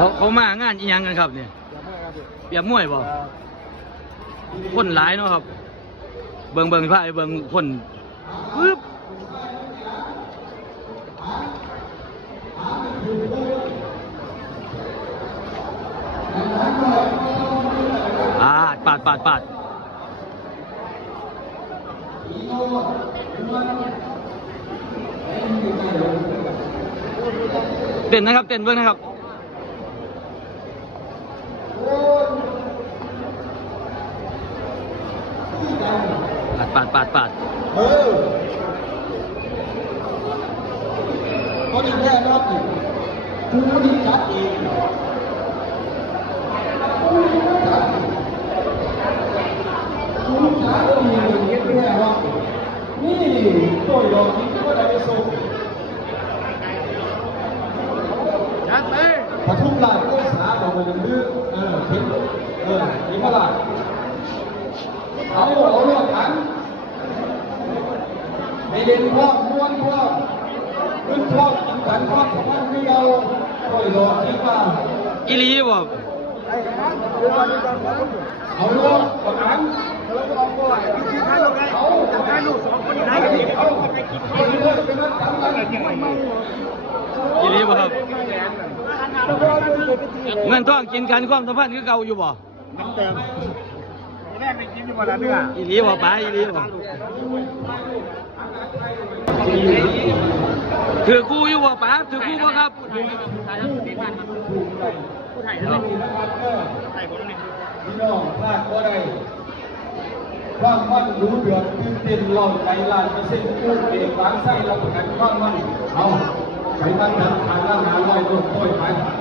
เขาเขามางานอีหยังกันครับเนี่ยเปียบมวยบ่คนหลายเนาะครับ เบิ่งเบิ่งพาเบิ่งคนปึ๊บอาปาดปาดปาดเต้นนะครับเต้นเบิ่งนะครับ ปาดปาดปาดปาดเออเขาดีแค่รอบหนึ่งกูดีจัดเองกูจัดเองเงี้ยแค่รอบนี่ตัวหยอกที่ก็ได้ไปส่งจัดไปปทุมราชก็สาบอกว่ามันดื้อเออเห็นเออนี่มาละ เอาเอาเรื่องกันในเด่นพ่อม้วนพ่อขึ้นพ่อกินกันพ่อของมันไม่เอาก็หลอกคิดว่าอีหลีบ่ไอ้กันเดี๋ยวตอนนี้ก่อนครับเอาเรื่องประกันเราก็ต้องก่อนวิธีการเราไงทำการลูกสองคนไหนกันนี่เอาเอาเรื่องเป็นนักการเมืองอีหลีบ่ครับแล้วก็ดูตัวไปทีเงินทองกินกันความสัมพันธ์คือเก่าอยู่บ่น้ำเติม แรกไปกินอยู่บนนั้นเนี่ยอีหลีบ่ป้าอีหลีบ่ถือคู่อยู่บ่ป้าถือคู่บ่ครับพี่น้องพลาดก็ได้ความมั่นรู้เดือดตื่นเต้นร้อนใจลานเปอร์เซ็นต์พูดเองวางไส้เราประกันความมั่นเอาใช้มันทำทางล่างหาลอยโดนโอยไปเอา